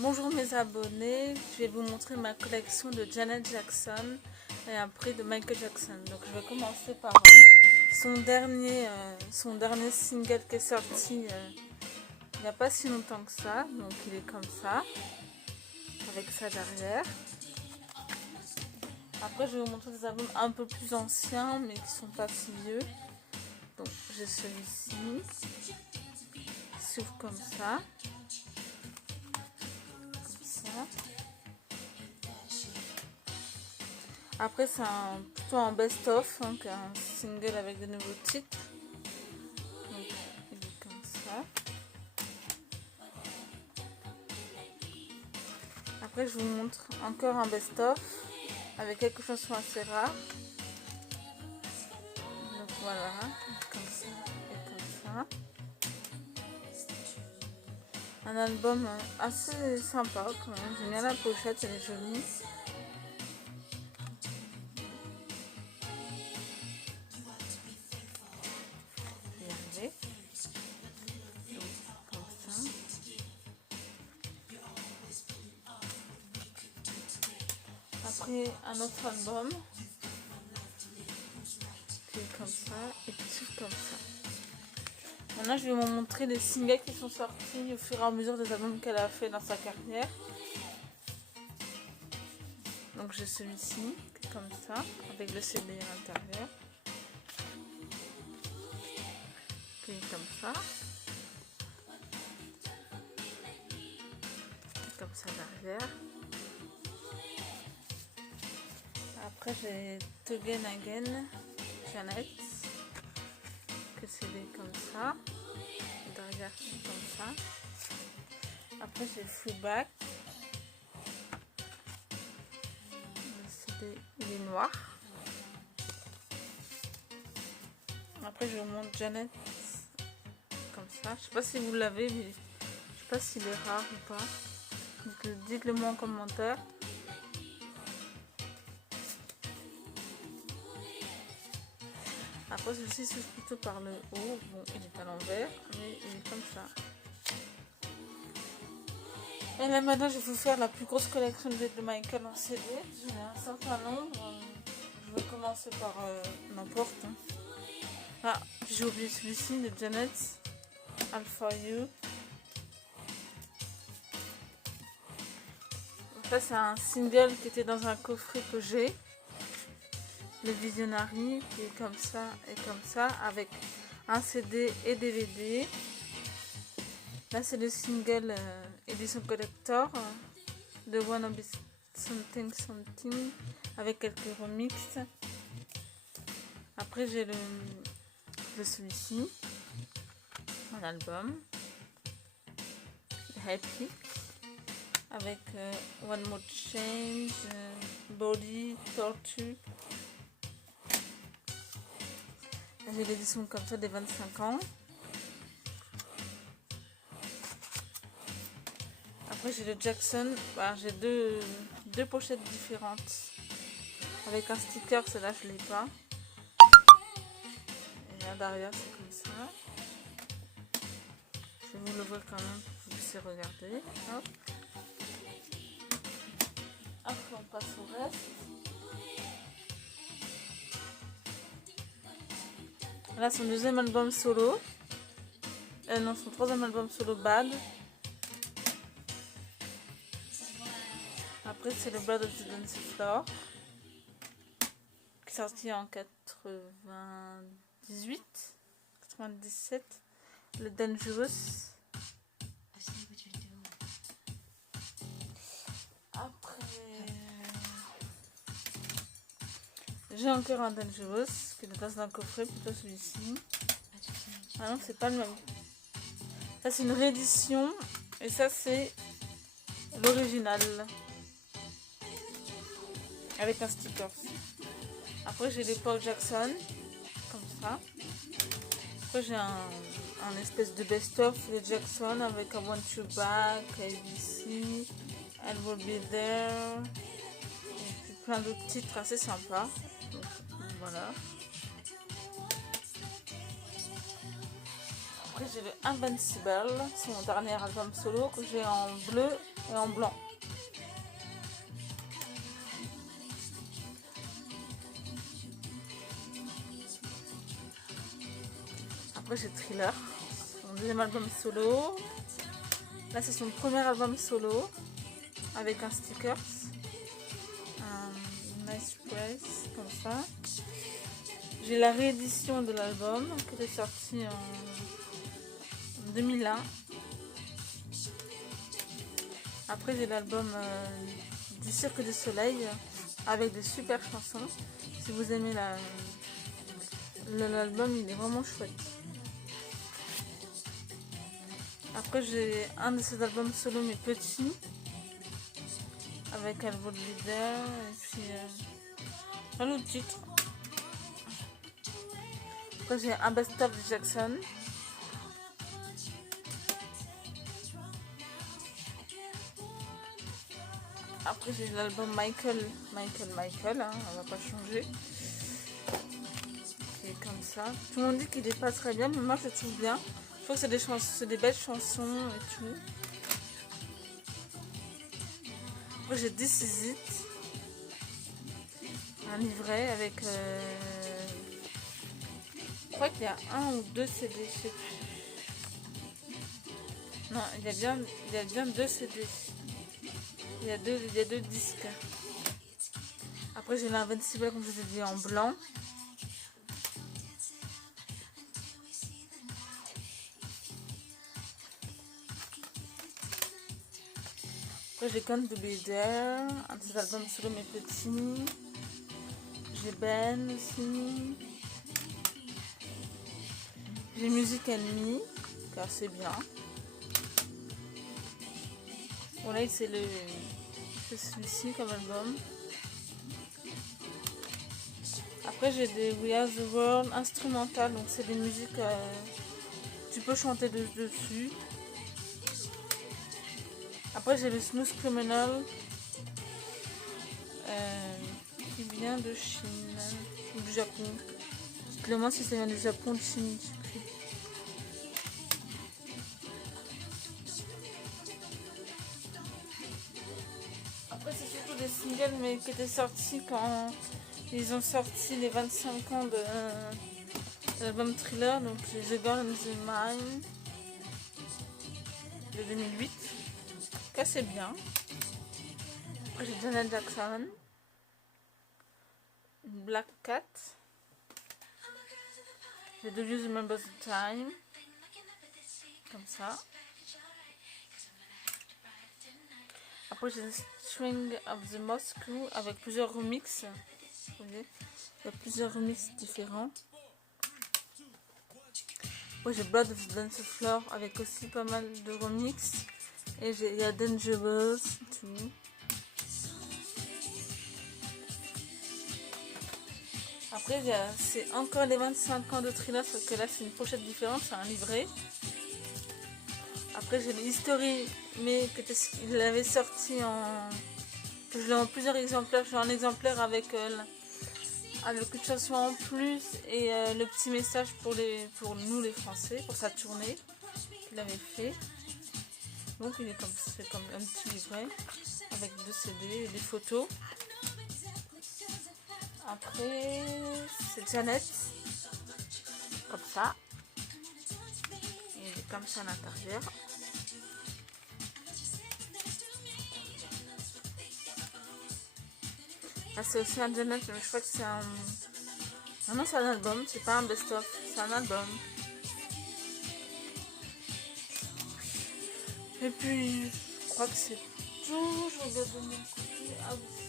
Bonjour mes abonnés, je vais vous montrer ma collection de Janet Jackson et après de Michael Jackson. Donc je vais commencer par son dernier single qui est sorti il n'y a pas si longtemps que ça. Donc il est comme ça, avec ça derrière. Après je vais vous montrer des albums un peu plus anciens mais qui sont pas si vieux. Donc j'ai celui-ci, qui s'ouvre comme ça. Après c'est plutôt un best-of, hein, un single avec de nouveaux titres. Donc il est comme ça. Après je vous montre encore un best-of avec quelques chansons assez rares. Donc voilà, comme ça et comme ça. Un album assez sympa quand même. J'aime bien la pochette, elle est jolie. Regardez. Comme ça. Après un autre album qui est comme ça et qui s'ouvre comme ça. Maintenant je vais vous montrer les singles qui sont sortis au fur et à mesure des albums qu'elle a fait dans sa carrière. Donc j'ai celui-ci qui est comme ça avec le CD à l'intérieur. Qui est comme ça. Comme ça derrière. Après j'ai Again Again, Janet, que c'est comme ça, derrière c'est comme ça. Après j'ai Fullback, le CD il est noir. Après je vous montre Janet, comme ça. Je sais pas si vous l'avez, mais je sais pas s'il est rare ou pas. Donc dites-le moi en commentaire. Après celui-ci s'ouvre plutôt par le haut. Bon, il est à l'envers, mais il est comme ça. Et là maintenant je vais vous faire la plus grosse collection de Michael en CD. J'en ai un certain nombre. Je vais commencer par n'importe. Hein. Ah, j'ai oublié celui-ci de Janet, All For You. Ça c'est un single qui était dans un coffret que j'ai. Le Visionary qui est comme ça et comme ça avec un CD et DVD. Là c'est le single édition collector de Wanna Be Something Something avec quelques remixes. Après j'ai le celui-ci, un album Happy avec One More Change, Body, Torture. J'ai l'édition comme ça des 25 ans. Après j'ai le Jackson, j'ai deux pochettes différentes. Avec un sticker, celle-là je l'ai pas. Et là derrière c'est comme ça. Je vais vous l'ouvrir quand même pour que vous puissiez regarder. Hop. Après on passe au reste. Là son deuxième album solo. Non, son troisième album solo Bad. Après c'est le Blood of the Dance Floor. Qui est sorti en 97. Le Dangerous. Après j'ai encore un Dangerous qui est dans un coffret, plutôt celui-ci. Ah non, c'est pas le même. Ça c'est une réédition et ça c'est l'original avec un sticker. Après j'ai les Paul Jackson comme ça. Après j'ai un espèce de best-of de Jackson avec I Want You Back, ABC, I Will Be There et puis plein d'autres titres assez sympas. Donc, voilà. Après j'ai le Invincible, c'est mon dernier album solo que j'ai en bleu et en blanc. Après j'ai Thriller, son deuxième album solo. Là c'est son premier album solo avec un sticker, un nice price comme ça. J'ai la réédition de l'album qui est sorti en 2001. Après j'ai l'album du Cirque du Soleil avec des super chansons. Si vous aimez l'album, il est vraiment chouette. Après j'ai un de ces albums solo mais petit avec Alvo de Leader et puis un autre titre. Après j'ai un best-of de Jackson. Après j'ai l'album Michael, hein, on va pas changer. Qui est comme ça. Tout le monde dit qu'il n'est pas très bien, mais moi je le trouve bien. Je trouve que c'est des belles chansons et tout. Après j'ai This Is It. Un livret avec... je crois qu'il y a un ou deux CD, je sais plus. Non, il y a bien deux CD. Il y a deux disques. Après j'ai l'Invincible comme je vous ai dit en blanc. Après j'ai Can't Be There, un de ses albums solo mais petits. J'ai Ben aussi. J'ai Music Enemy, qui est assez bien. Bon là c'est celui-ci comme album. Après j'ai des We Are The World instrumentales, donc c'est des musiques tu peux chanter dessus. Après j'ai le Smooth Criminal qui vient de Chine ou du Japon. Je me demande si ça vient du Japon ou de Chine, je sais plus. Après c'est surtout des singles mais qui étaient sortis quand ils ont sorti les 25 ans de l'album Thriller. Donc j'ai The Girl in the Mine de 2008, qui est assez bien. Après j'ai Janet Jackson, Black Cat. J'ai Do You Remember the Time, comme ça. Après j'ai String of the Moscow avec plusieurs remixes. Vous voyez, il y a plusieurs remixes différents. Après j'ai Blood of the Dance Floor avec aussi pas mal de remixes. Et il y a Dangerous, tout. Après c'est encore les 25 ans de Thriller, sauf que là c'est une pochette différente, c'est un livret. Après j'ai l'History, mais il avait sorti que je l'ai en plusieurs exemplaires. J'ai un exemplaire avec une chanson en plus et le petit message pour nous les Français, pour sa tournée qu'il avait fait. Donc c'est comme un petit livret avec 2 CD et des photos. Après c'est Janet, comme ça. Et il est comme ça à l'intérieur. Là c'est aussi un Janet, mais je crois que c'est un... Non, c'est un album, c'est pas un best-of, c'est un album. Et puis, je crois que c'est tout. Je regarde de mon côté. Ah oui,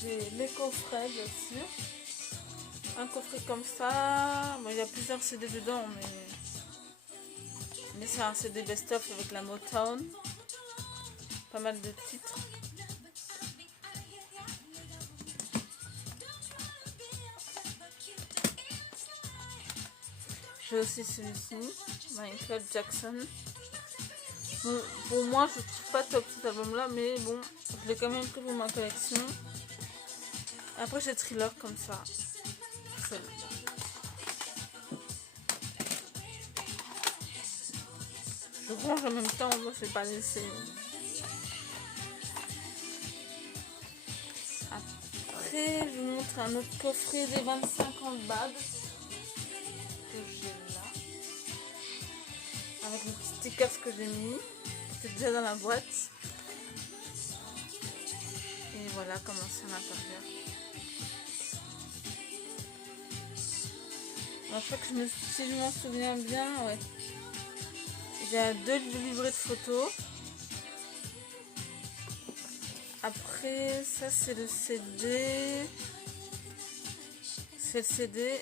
j'ai les coffrets, bien sûr. Un coffret comme ça. Bon, il y a plusieurs CD dedans, mais c'est un CD best-of avec la Motown. Pas mal de titres. J'ai aussi celui-ci, Michael Jackson. Bon, pour moi, je trouve pas top cet album-là, mais bon, je l'ai quand même pris pour ma collection. Après, j'ai Thriller comme ça. Je range en même temps, moi, je vais pas laisser. Après, je vous montre un autre coffret des 25 ans de bad que j'ai là. Avec le petit sticker que j'ai mis. C'est déjà dans la boîte. Et voilà comment c'est à l'intérieur. Je crois que si je m'en souviens bien, ouais. Il y a 2 livrets de photos. Après, ça c'est le CD. C'est le CD.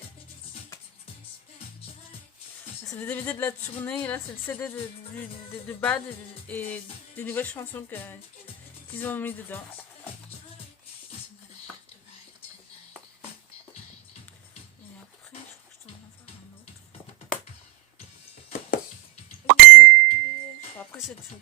C'est le DVD de la tournée. Et là, c'est le CD de Bad et des nouvelles chansons qu'ils ont mis dedans. Et après, je crois que je t'en ai faire un autre. Après, c'est tout.